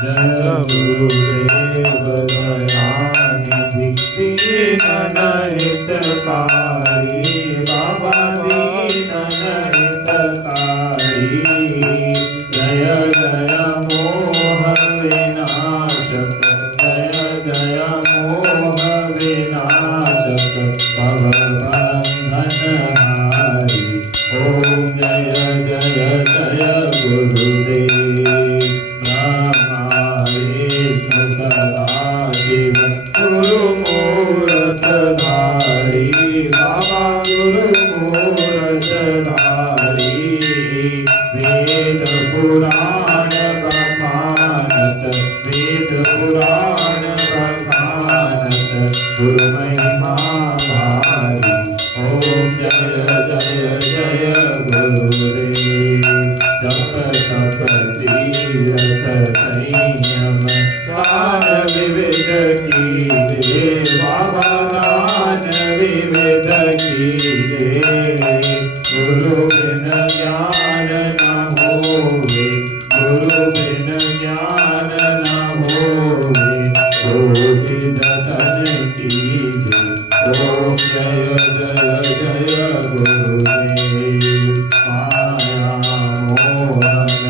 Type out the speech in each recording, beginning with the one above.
जय गुरुदेव दयानिधि दीनन हितकारी बाबा दीनन हितकारी जय जय मोह विनाशक जय जय मोह विनाशक भवबंधनहारी ओम जय जय जय गुरुदेव सदाशिव गुरुमूर्तधारी बाबा गुरुमूर्तधारी वेद पुराण बखानत वेद पुराण बखानत गुरु महिमा भारी ओम जय जय जय गुरुदेव जप तप तीरथ संयम दान विविध कीजे बाबा दान विविध कीजे गुरु बिन ज्ञान न होवे गुरु बिन ज्ञान न होवे कोटि दतन कीजे ओम जय जय जय गुरुदेव माया मोहन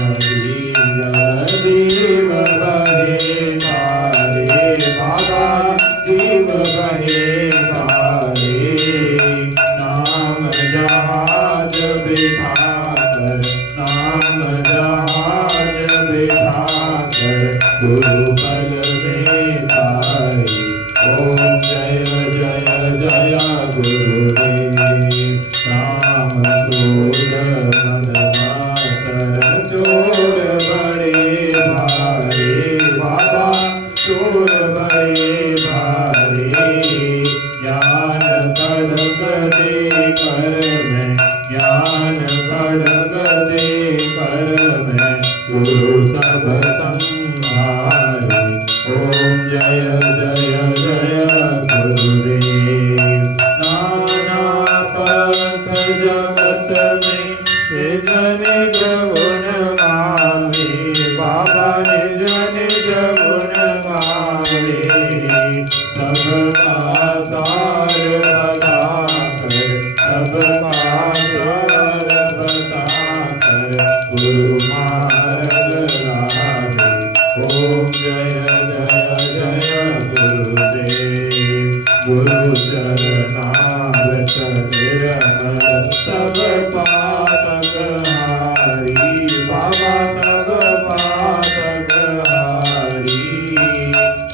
जीव बहे तारे बाबा जीव बहे तारे नाम जहाज बिठाकर नाम जहाज बिठाकर गुरु पद में तारे ओम जय जय जय गुरुदेव राम क्रोध मद मातर चोर बड़े भारे बाबा चोर बड़े भारे ज्ञान खड़ग दे कर मैं ज्ञान खड़ग दे कर मैं गुरु सब संहारे ओम जय जय जय गुरुदेव नाना पंथ जगत में निज निज गुण गावे बाबा निज निज गुण गावे सबका सार बताकर सबका सार बताकर गुरु मार्ग लावे ओम जय जय जय गुरुदेव गुरु चरणारत निर्मल सब पातक हारी बाबा सब पातक हारी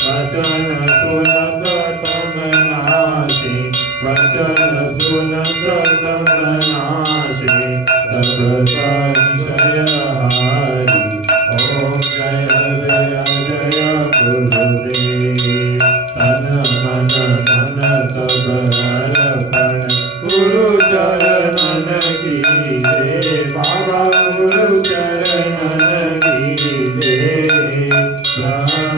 वचन सुनत तम नाशे वचन सुनत तम नाशे सब संशय हारी ओम जय जय जय गुरुदेव तन मन धन सब अर्पण गुरु चरणन कीजे बाबा गुरु चरणन कीजे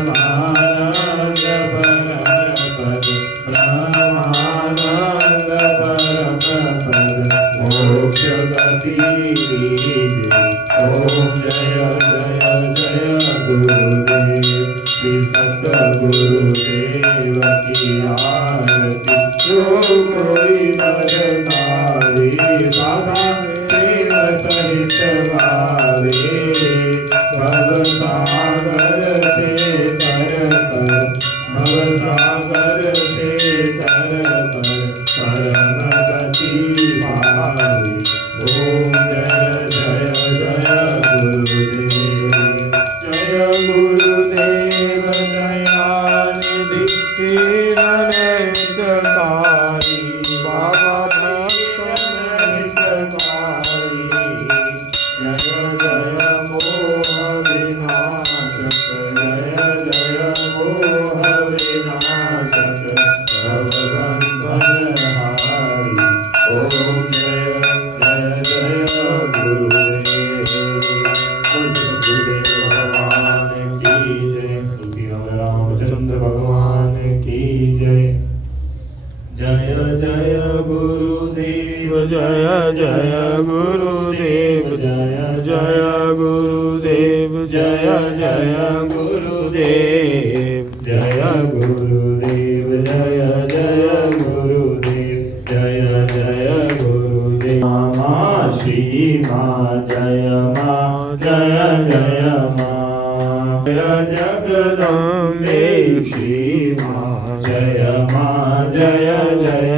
ब्रह्मानंद परम पद ब्रह्मानंद परम पद मोक्ष गति कीजे ओम जय जय जय गुरुदेव श्री सतगुरुदेव की आरती जो कोई बजगावे बाबा प्रेम सहित गावे भव सागर से तर पर भव सागर से तर पर परम गति पावे ओम जय जय जय गुरुदेव जय गुरुदेव दयानिधि दीनन हितकारी बाबा दीनन हितकारी जय जय मोह विनाशक जय जय मोह विनाशक भवबंधनहारी ओम जय जय जय गुरुदेव गुरुदेव भगवान की जय रामचंद्र भगवान की जय जय जय गुरुदेव जय जय गुरुदेव जय जय गुरुदेव जय जय गुरु ગુરુદેવ જય ગુરુદેવ જય જય ગુરુદેવ જય જય ગુરુદેવ મા શ્રી મા જય જય મા જય જગદંબે શ્રી મા જય જય